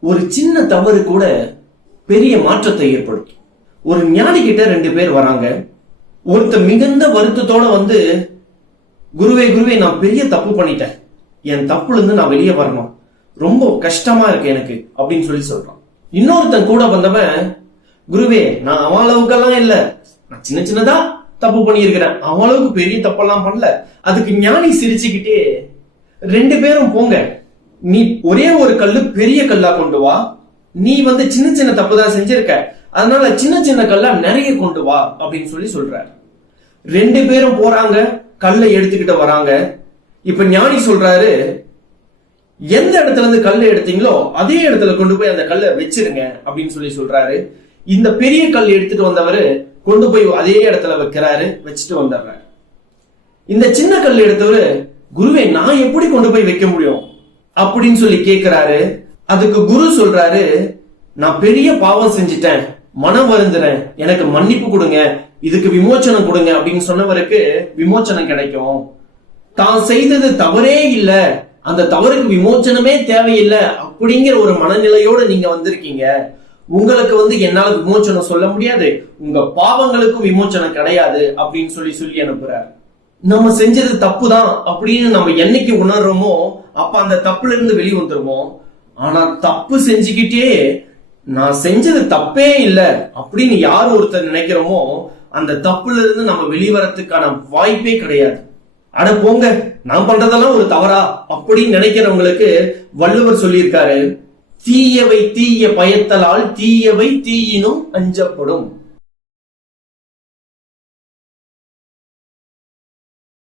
ஒரு சின்ன தவறு கூட பெரிய மாற்றத்தை ஏற்படுத்தும். ஒரு ஞானி கிட்ட ரெண்டு பேர் வராங்க. ஒருத்தர் மிகுந்த வருத்தத்தோட வந்து குருவே குருவே நான் பெரிய தப்பு பண்ணிட்டேன். என் தப்புல இருந்து நான் வெளியே வரணும். ரொம்ப கஷ்டமா இருக்கு எனக்கு அப்படின்னு சொல்லி சொல்றான். இன்னொருத்தன் கூட வந்தவன் குருவே நான் அவன் அளவுக்கெல்லாம் இல்ல. நான் சின்ன சின்னதா தப்பு பண்ணியிருக்கிறேன். அவன் அளவுக்கு பெரிய தப்பெல்லாம் பண்ணல. அதுக்கு ஞானி சிரிச்சுக்கிட்டே ரெண்டு பேரும் போங்க. நீ ஒரே ஒரு கல்லு பெரிய கல்லா கொண்டு வா. நீ வந்து சின்ன சின்ன தப்பு தான் செஞ்சிருக்க. அதனால சின்ன சின்ன கல்லா நிறைய கொண்டு வா அப்படின்னு சொல்லி சொல்றாரு. ரெண்டு பேரும் போறாங்க கல்லை எடுத்துக்கிட்டு வராங்க. இப்ப ஞானி சொல்றாரு எந்த இடத்துல இருந்து கல்லை எடுத்தீங்களோ அதே இடத்துல கொண்டு போய் அந்த கல்லை வச்சிருங்க அப்படின்னு சொல்லி சொல்றாரு. இந்த பெரிய கல் எடுத்துட்டு வந்தவர் கொண்டு போய் அதே இடத்துல வைக்கிறாரு வச்சுட்டு வந்துடுறாரு. இந்த சின்ன கல் எடுத்தவர் குருவே நான் எப்படி கொண்டு போய் வைக்க முடியும்? அப்படின்னு சொல்லி கேக்குறாரு. அதுக்கு குரு சொல்றாரு நான் பெரிய பாவம் செஞ்சிட்டேன். மனம் வருந்துறேன் எனக்கு மன்னிப்பு கொடுங்க. இதுக்கு விமோச்சனம் கொடுங்க. அப்படின்னு சொன்னவருக்கு விமோச்சனம் கிடைக்கும். தான் செய்தது தவறே இல்ல. அந்த தவறுக்கு விமோச்சனமே தேவையில்லை அப்படிங்கிற ஒரு மனநிலையோட நீங்க வந்திருக்கீங்க. உங்களுக்கு வந்து என்னால விமோச்சனம் சொல்ல முடியாது. உங்க பாவங்களுக்கும் விமோச்சனம் கிடையாது அப்படின்னு சொல்லி சொல்லி அனுப்புறாரு. நம்ம செஞ்சது தப்பு தான் அப்படின்னு நம்ம என்னைக்கு உணர்றோமோ அப்ப அந்த தப்புல இருந்து வெளியே வந்துருவோம் ஆனா தப்பு செஞ்சுக்கிட்டே நான் செஞ்சது தப்பே இல்லை அப்படின்னு யார் ஒருத்தர் நினைக்கிறோமோ அந்த தப்புல இருந்து நம்ம வெளிவரத்துக்கான வாய்ப்பே கிடையாது. அட போங்க நான் பண்றதெல்லாம் ஒரு தவறா? அப்படின்னு நினைக்கிறவங்களுக்கு வள்ளுவர் சொல்லியிருக்காரு தீயவை தீய பயத்தலால் தீயவை தீயினும் அஞ்சப்படும்.